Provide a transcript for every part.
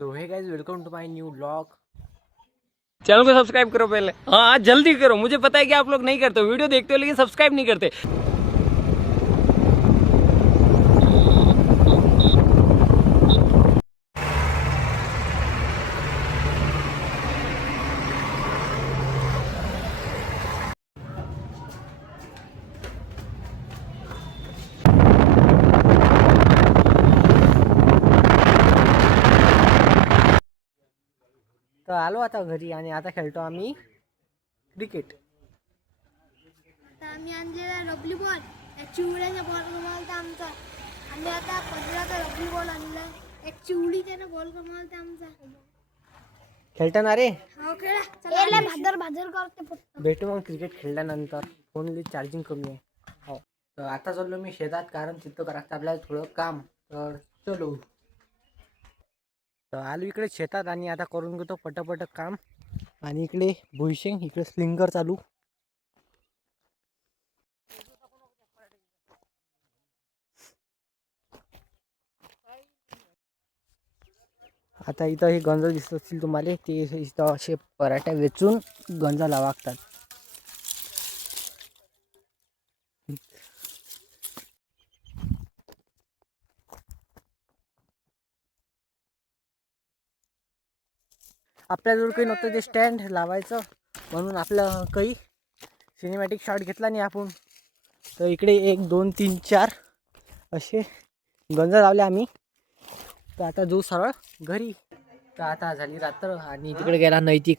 So hey guys, welcome to my new vlog. Channel को subscribe करो पहले। हाँ जल्दी करो, मुझे पता है कि आप लोग नहीं करते हो, वीडियो देखते हो लेकिन सब्सक्राइब नहीं करते। तर आलो आता घरी आणि आता खेळतो आम्ही क्रिकेट। आम्ही आणलेला रबली बॉल, एक चिवड्याचा बॉल गमावला आमचा. आम्ही आता 15चा रबली बॉल आणला, एक चिवडीचा बॉल गमावला आमचा. खेळताना रे हो खेळा, चला भादर भादर करते फक्त. भेटू मग क्रिकेट खेळल्यानंतर. फोनली चार्जिंग कमी आहे. हो, तर आता चाललो मी शेतात, कारण तिथं करायचं आपल्याला थोडं काम. तर चलो, तर आलो इकडे शेतात आणि आता करून घेतो पटापट काम. आणि इकडे भुईशेंग, इकडे स्लिंगर चालू. आता इथं हे गंज दिसत असतील तुम्हाला, ते इथं असे पराठ्या वेचून गंज लागतात. आपल्याजवळ काही नव्हतं ते स्टँड लावायचं, म्हणून आपलं काही सिनेमॅटिक शॉट घेतला नाही आपण. तर इकडे 1 2 3 4 असे गंज लावले आम्ही. तर आता जाऊ सरळ घरी. तर आता झाली रात्र आणि तिकडे गेला नैतिक.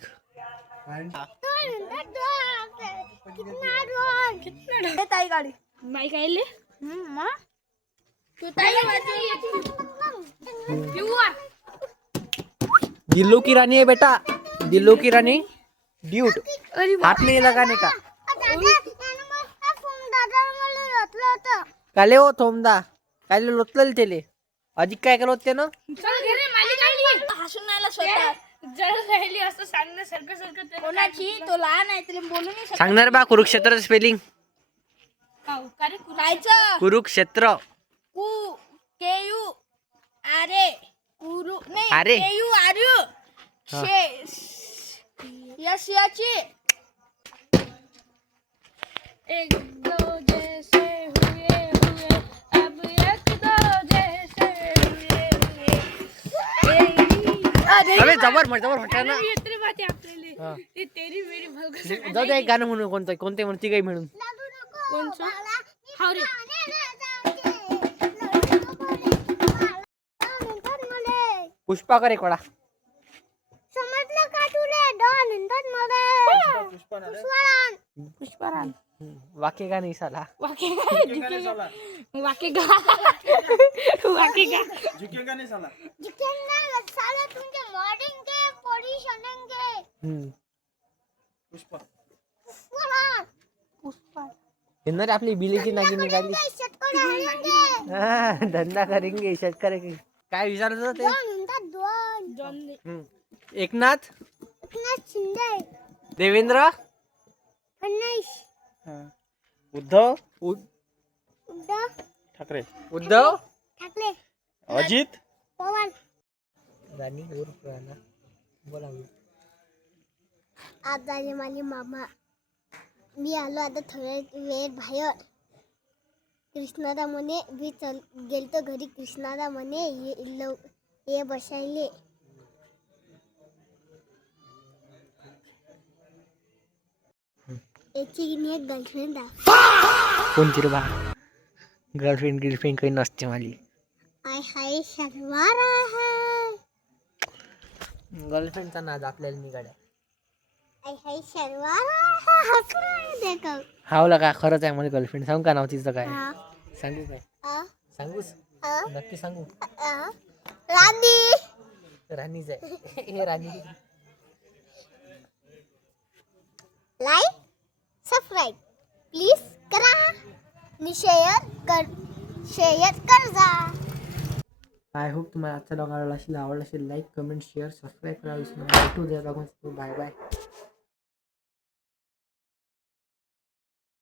ताई गाडी बाईक आले. दिल्लो की रानी है बेटा, दिल्लो की रानी ड्यूट. हाथ नहीं लगाने का. काले हो थोमदा, काले लोटलेल तेले अधिक काय केलं होते ना. हसून नाहीला स्वतः कोणाची तो लहान आहे त्याला बोलू नाही शकत. सांगणार बा कुरुक्षेत्र स्पेलिंग. कुरुक्षेत्र. कु के यू आरे कुरु नाही अरे. के यू आर यू यस याची एक दो जैसे हुए हुए अब एक दो जैसे हुए हुए. अरे जबर म्हटलं ना. इतनी बात आपल्याला ती तेरी मेरी भलगस. जाऊ दे, एक गाणं म्हणून कोणते म्हणते काही म्हणून. कोणचं हाव रे पुष्पा करे कोडा. समजलं का तुले दोन नंतर मला पुष्परान वाक्य का नाही साला. झुकेगा झुकेगा नहीं साला. साला तुमचे मॉर्निंग के पोजीशनिंग पुष्पा पुष्पा येणार आपली बिलीची नागी निघाली. हा, धंदा करेंगे शेतकरी. काय विचारत होतं ते. एकनाथ शिंदे देवेंद्र फडणवीस उद्धव उद्धव ठाकरे उद्धव ठाकरे अजित पवार. राणी उर्फ राणा. बोला. आज आले माझे मामा. मी आलो आता थोड्या वेळ बाहेर. कृष्णादा म्हणे मी गेलतो घरी. कृष्णादा म्हणे ये बसायले. याची एक गर्लफ्रेंड आहे. कोणती रे बा. गर्लफ्रेंड काही नसते माझी. आय हाय शर्मार आहे. गर्लफ्रेंडचा नाद आपल्याला निघाल्या. आय हाय शर्मार आहे. हसून आहे देखो. हावला का खरंच आहे माझी गर्लफ्रेंड. सांगू का नाव तिचं काय. हा. सांगू काय. आ, सांगूस आ, नक्की सांगू. आ. राणी राणीच आहे. हे राणी. लाईक सबस्क्राईब प्लीज करा आणि शेअर कर जा. आय होप तुम्हाला आजचा ब्लॉग आवडला असेल. लाईक कमेंट शेअर सबस्क्राईब करा विसरू नका. भेटू द्या बघून. Bye bye.